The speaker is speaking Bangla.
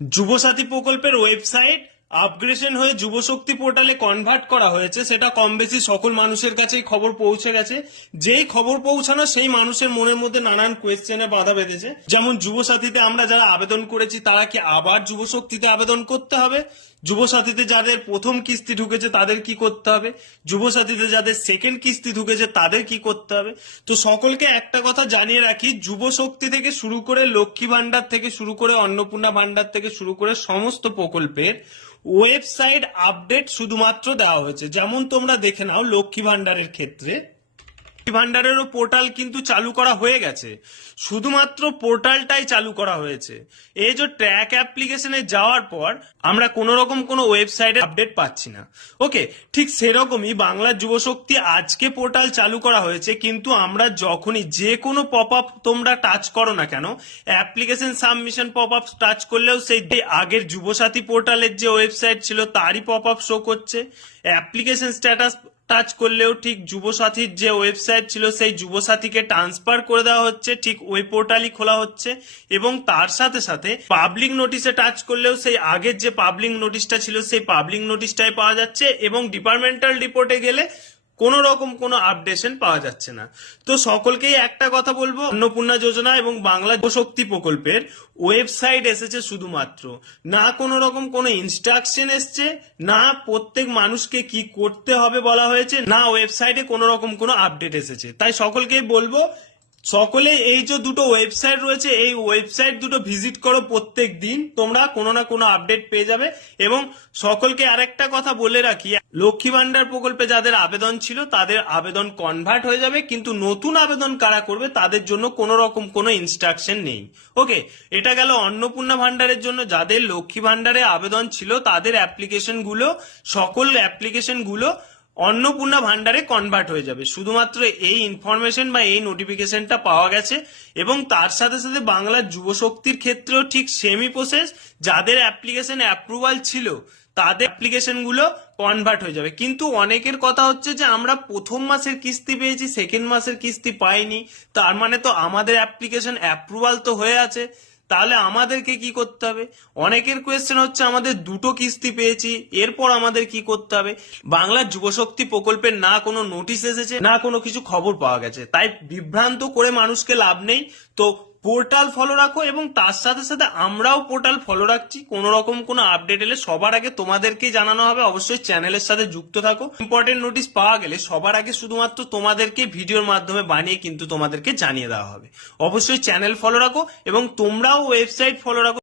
যুবসাথী প্রকল্পের ওয়েবসাইট আপগ্রেডেশন হয়ে যুবশক্তি পোর্টালে কনভার্ট করা হয়েছে, সেটা কম বেশি সকল মানুষের কাছেই খবর পৌঁছে গেছে। যেই খবর পৌঁছানো সেই মানুষের মনের মধ্যে নানান কোয়েশ্চেনে বাধা বেঁধেছে। যেমন যুবসাথীতে আমরা যারা আবেদন করেছি তারা কি আবার যুবশক্তিতে আবেদন করতে হবে? যুবসাথীতে যাদের প্রথম কিস্তি ঢুকেছে তাদের কি করতে হবে? যুবসাথীতে যাদের সেকেন্ড কিস্তি ঢুকেছে তাদের কি করতে হবে? তো সকলকে একটা কথা জানিয়ে রাখি, যুবশক্তি থেকে শুরু করে লক্ষ্মী ভান্ডার থেকে শুরু করে অন্নপূর্ণা ভান্ডার থেকে শুরু করে সমস্ত প্রকল্পের ওয়েবসাইট আপডেট শুধুমাত্র দেওয়া হয়েছে। যেমন তোমরা দেখে নাও, লক্ষ্মী ভান্ডারের ক্ষেত্রে ভান্ডারেরও পোর্টাল কিন্তু চালু করা হয়ে গেছে, শুধুমাত্র পোর্টালটাই চালু করা হয়েছে। এই যে ট্র্যাক অ্যাপ্লিকেশনে যাওয়ার পর আমরা কোনো রকম কোনো ওয়েবসাইটে আপডেট পাচ্ছি না। ওকে, ঠিক সেরকমই বাংলার যুবশক্তি আজকে পোর্টাল চালু করা হয়েছে, কিন্তু আমরা যখনই যে কোনো পপ আপ তোমরা টাচ করো না কেন, application submission pop up touch করলেও সেই আগের যুবসাথী পোর্টালের যে ওয়েবসাইট ছিল তারই পপ আপ শো করছে। অ্যাপ্লিকেশন স্ট্যাটাস টাচ করলেও ঠিক যুবসাথীর যে ওয়েবসাইট ছিল সেই যুবসাথীকে ট্রান্সফার করে দেওয়া হচ্ছে, ঠিক ওই পোর্টালই খোলা হচ্ছে। এবং তার সাথে সাথে পাবলিক নোটিশে টাচ করলেও সেই আগের যে পাবলিক নোটিশটা ছিল সেই পাবলিক নোটিশটাই পাওয়া যাচ্ছে, এবং ডিপার্টমেন্টাল রিপোর্টে গেলে কোন রকম কোনো আপডেশন পাওয়া যাচ্ছে না। তো সকলকেই একটা কথা বলবো, অন্নপূর্ণা যোজনা এবং বাংলা যুবশক্তি প্রকল্পের ওয়েবসাইট এসেছে শুধুমাত্র, না কোনো রকম কোনো ইনস্ট্রাকশন এসছে, না প্রত্যেক মানুষকে কি করতে হবে বলা হয়েছে, না ওয়েবসাইটে কোনো রকম কোনো আপডেট এসেছে। তাই সকলকেই বলবো, সকলে এই যে দুটো ওয়েবসাইট রয়েছে এই ওয়েবসাইট দুটো ভিজিট করো, প্রত্যেক দিন তোমরা কোনো না কোনো আপডেট পেয়ে যাবে। এবং সকলকে আরেকটা কথা বলে রাখি, লক্ষ্মী ভান্ডার প্রকল্পে যাদের আবেদন ছিল তাদের আবেদন কনভার্ট হয়ে যাবে, কিন্তু নতুন আবেদন কারা করবে তাদের জন্য কোনো রকম কোনো ইনস্ট্রাকশন নেই। ওকে, এটা গেল অন্নপূর্ণা ভান্ডারের জন্য। যাদের লক্ষ্মী ভান্ডারে আবেদন ছিল তাদের সকল অ্যাপ্লিকেশন গুলো অন্নপূর্ণা ভান্ডারে কনভার্ট হয়ে যাবে। শুধুমাত্র এই ইনফরমেশন বা এই নোটিফিকেশনটা পাওয়া গেছে। এবং তার সাথে সাথে বাংলার যুবশক্তির ক্ষেত্রেও ঠিক সেমই প্রসেস, যাদের অ্যাপ্লিকেশন অ্যাপ্রুভাল ছিল তাদের অ্যাপ্লিকেশন গুলো কনভার্ট হয়ে যাবে। কিন্তু অনেকের কথা হচ্ছে যে আমরা প্রথম মাসের কিস্তি পেয়েছি, সেকেন্ড মাসের কিস্তি পাইনি, তার মানে তো আমাদের অ্যাপ্লিকেশন অ্যাপ্রুভাল তো হয়ে আছে, তাহলে আমাদেরকে কি করতে হবে? অনেকের কোয়েশ্চেন হচ্ছে আমাদের দুটো কিস্তি পেয়েছি, এরপর আমাদের কি করতে হবে? বাংলার যুবশক্তি প্রকল্পের না কোনো নোটিশ এসেছে, না কোনো কিছু খবর পাওয়া গেছে। তাই বিভ্রান্ত করে মানুষকে লাভ নেই। তো পোর্টাল ফলো রাখো, এবং তার সাথে সাথে আমরাও পোর্টাল ফলো রাখছি। কোনো রকম কোনো আপডেট এলে সবার আগে তোমাদেরকে জানানো হবে। অবশ্যই চ্যানেলের সাথে যুক্ত থাকো। ইম্পর্টেন্ট নোটিশ পাওয়া গেলে সবার আগে শুধুমাত্র তোমাদেরকে ভিডিওর মাধ্যমে বানিয়ে কিন্তু তোমাদেরকে জানিয়ে দেওয়া হবে। অবশ্যই চ্যানেল ফলো রাখো এবং তোমরাও ওয়েবসাইট ফলো রাখো।